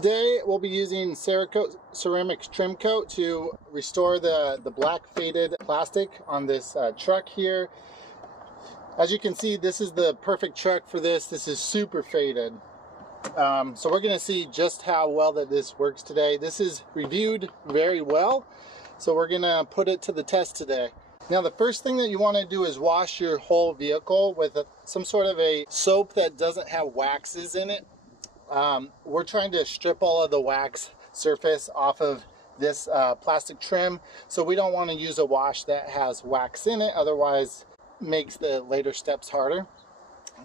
Today we'll be using Cerakote Ceramic Trim Coat to restore the black faded plastic on this truck here. As you can see, this is the perfect truck for this. This is super faded. So we're going to see just how well that this works today. This is reviewed very well, so we're going to put it to the test today. Now the first thing that you want to do is wash your whole vehicle with some sort of a soap that doesn't have waxes in it. We're trying to strip all of the wax surface off of this plastic trim, so we don't want to use a wash that has wax in it, otherwise makes the later steps harder.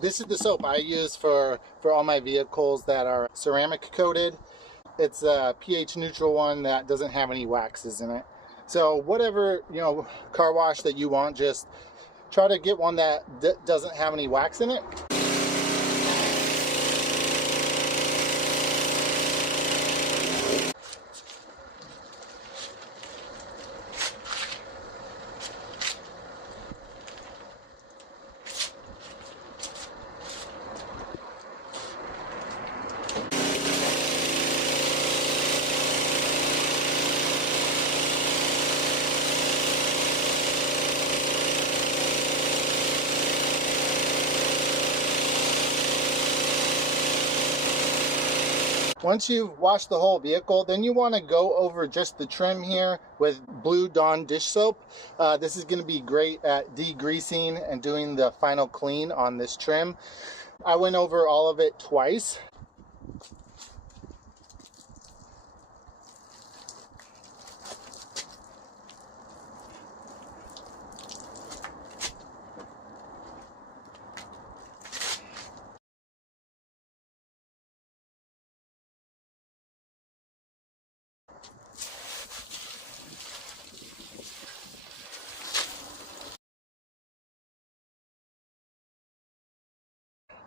This is the soap I use for all my vehicles that are ceramic coated. It's a pH neutral one that doesn't have any waxes in it. So whatever, car wash that you want, just try to get one that doesn't have any wax in it. Once you've washed the whole vehicle, then you want to go over just the trim here with Blue Dawn dish soap. This is going to be great at degreasing and doing the final clean on this trim. I went over all of it twice.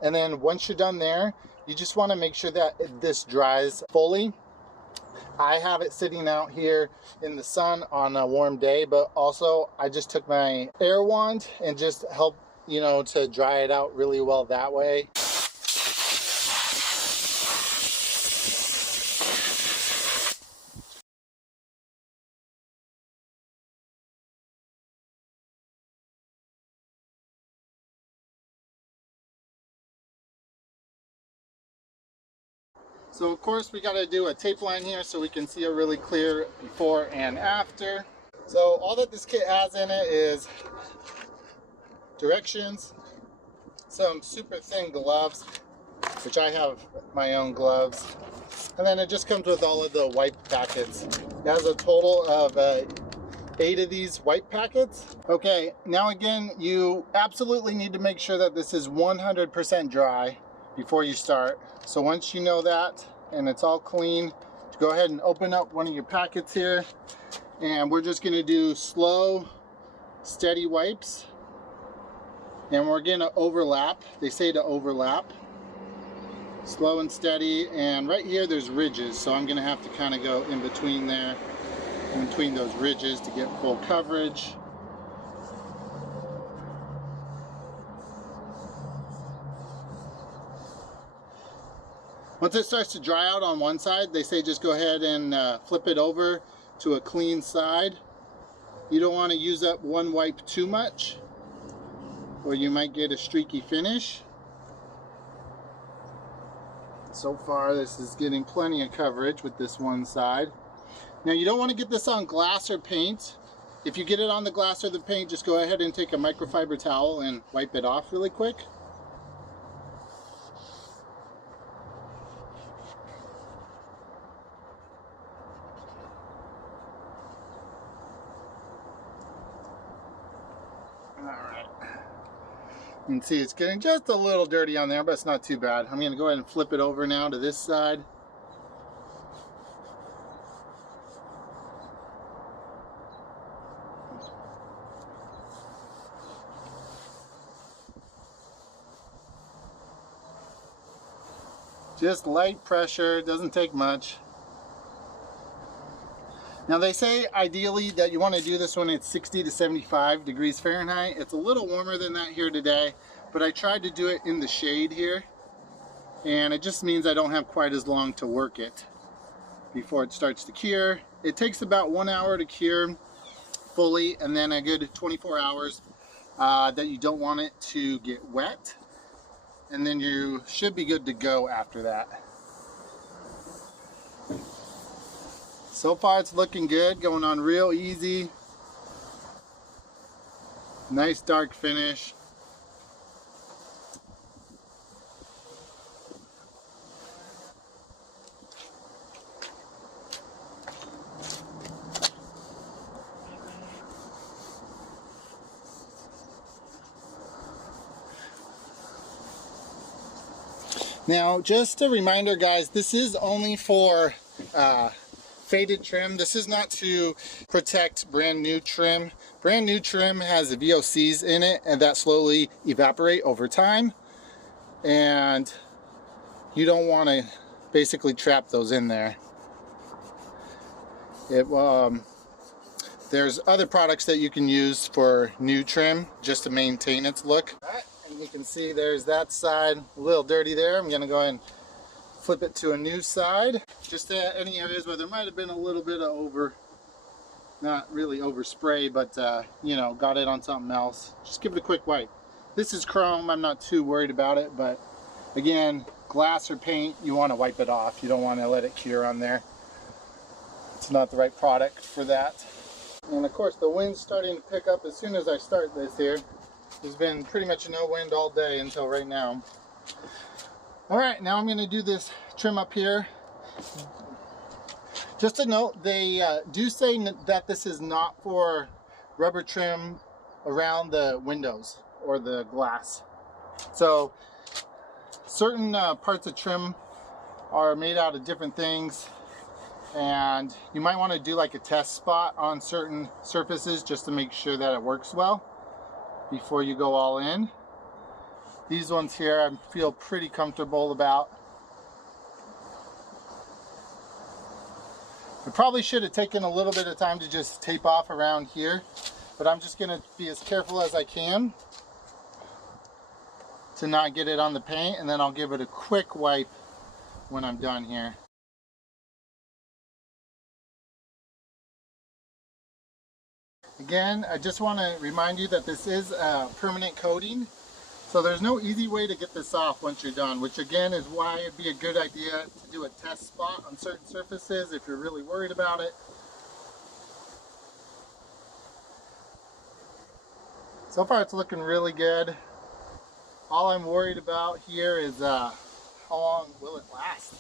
And then once you're done there, you just want to make sure that this dries fully. I have it sitting out here in the sun on a warm day, but also I just took my air wand and just helped, to dry it out really well that way. So of course we got to do a tape line here so we can see a really clear before and after. So all that this kit has in it is directions, some super thin gloves, which I have my own gloves, and then it just comes with all of the wipe packets. It has a total of 8 of these wipe packets. Okay, now again, you absolutely need to make sure that this is 100% dry before you start. So once you know that and it's all clean, go ahead and open up one of your packets here, and we're just going to do slow, steady wipes, and we're going to overlap. They say to overlap, slow and steady, and right here there's ridges, so I'm going to have to kind of go in between there, in between those ridges to get full coverage. Once it starts to dry out on one side, they say just go ahead and flip it over to a clean side. You don't want to use up one wipe too much, or you might get a streaky finish. So far, this is getting plenty of coverage with this one side. Now, you don't want to get this on glass or paint. If you get it on the glass or the paint, just go ahead and take a microfiber towel and wipe it off really quick. Alright, you can see it's getting just a little dirty on there, but it's not too bad. I'm going to go ahead and flip it over now to this side. Just light pressure, doesn't take much. Now they say ideally that you want to do this when it's 60 to 75 degrees Fahrenheit. It's a little warmer than that here today, but I tried to do it in the shade here, and it just means I don't have quite as long to work it. before it starts to cure. It takes about 1 hour to cure fully, and then a good 24 hours that you don't want it to get wet, and then you should be good to go after that. So far it's looking good, going on real easy. Nice dark finish. Now, just a reminder, guys, this is only for faded trim. This is not to protect brand new trim. Brand new trim has VOCs in it, and that slowly evaporate over time. And you don't want to basically trap those in there. There's other products that you can use for new trim just to maintain its look. And you can see there's that side a little dirty there. I'm gonna go ahead and flip it to a new side. Just any areas where there might have been a little bit of not really overspray, but you know, got it on something else. Just give it a quick wipe. This is chrome, I'm not too worried about it, but again, glass or paint, you want to wipe it off. You don't want to let it cure on there. It's not the right product for that. And of course the wind's starting to pick up as soon as I start this here. There's been pretty much no wind all day until right now. Alright, now I'm going to do this trim up here. Just a note, they do say that this is not for rubber trim around the windows or the glass. So certain parts of trim are made out of different things, and you might want to do like a test spot on certain surfaces just to make sure that it works well before you go all in. These ones here I feel pretty comfortable about. I probably should have taken a little bit of time to just tape off around here, but I'm just going to be as careful as I can to not get it on the paint, and then I'll give it a quick wipe when I'm done here. Again, I just want to remind you that this is a permanent coating, so there's no easy way to get this off once you're done, which again is why it'd be a good idea to do a test spot on certain surfaces if you're really worried about it. So far it's looking really good. All I'm worried about here is how long will it last,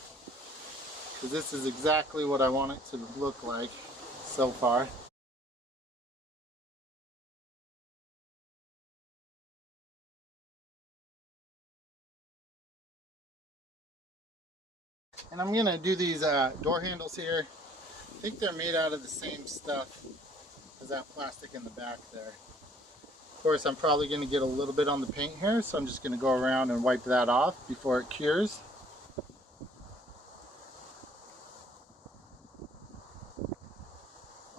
because this is exactly what I want it to look like so far. And I'm going to do these door handles here. I think they're made out of the same stuff as that plastic in the back there. Of course, I'm probably going to get a little bit on the paint here, so I'm just going to go around and wipe that off before it cures.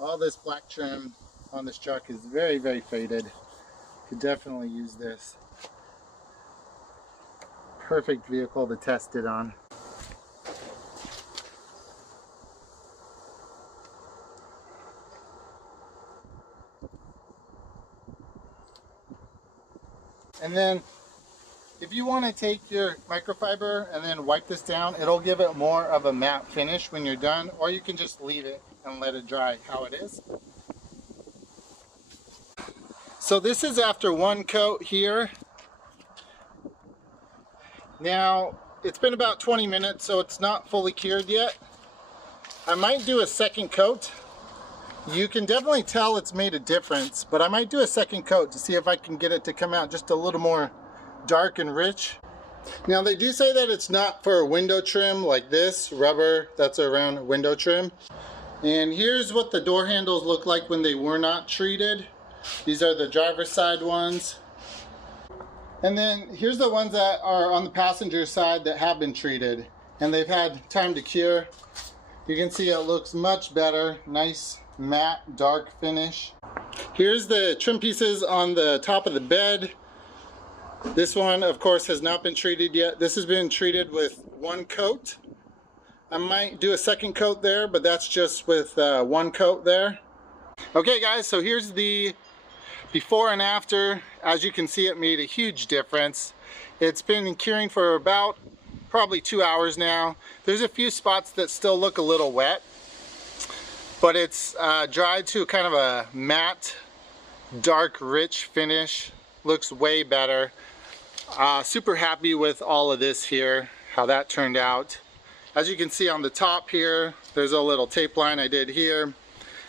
All this black trim on this truck is very, very faded. Could definitely use this. Perfect vehicle to test it on. And then if you want to take your microfiber and then wipe this down, it'll give it more of a matte finish when you're done, or you can just leave it and let it dry how it is. So this is after one coat here. Now it's been about 20 minutes, so it's not fully cured yet. I might do a second coat. You can definitely tell it's made a difference, but I might do a second coat to see if I can get it to come out just a little more dark and rich. Now they do say that it's not for window trim like this, rubber that's around window trim. And here's what the door handles look like when they were not treated. These are the driver's side ones. And then here's the ones that are on the passenger side that have been treated and they've had time to cure. You can see it looks much better, nice matte dark finish. Here's the trim pieces on the top of the bed. This one of course has not been treated yet. This has been treated with one coat. I might do a second coat there, but that's just with one coat there. Okay guys, so here's the before and after. As you can see, it made a huge difference. It's been curing for about probably 2 hours now. There's a few spots that still look a little wet, but it's dried to kind of a matte, dark, rich finish. Looks way better. Super happy with all of this here, how that turned out. As you can see on the top here, there's a little tape line I did here.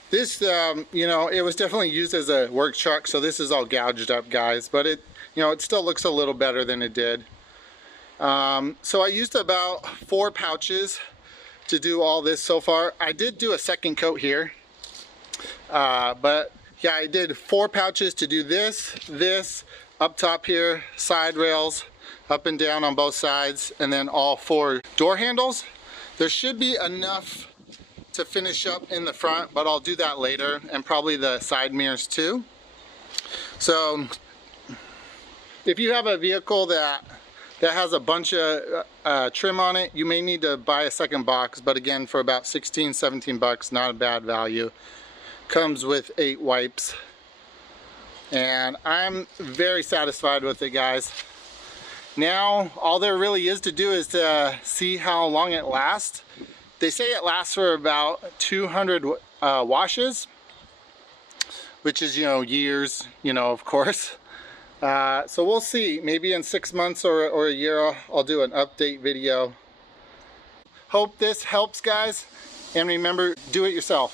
This, you know, it was definitely used as a work truck, so this is all gouged up, guys, but it, you know, it still looks a little better than it did. So I used about 4 pouches to do all this so far. I did do a second coat here, but yeah, I did 4 pouches to do this, up top here, side rails, up and down on both sides, and then all 4 door handles. There should be enough to finish up in the front, but I'll do that later, and probably the side mirrors too. So if you have a vehicle that has a bunch of trim on it, you may need to buy a second box, but again, for about 16, 17 bucks, not a bad value. Comes with 8 wipes, and I'm very satisfied with it, guys. Now all there really is to do is to see how long it lasts. They say it lasts for about 200 washes, which is, you know, years, you know, of course. So we'll see. Maybe in 6 months or a year, I'll do an update video. Hope this helps, guys. And remember, do it yourself.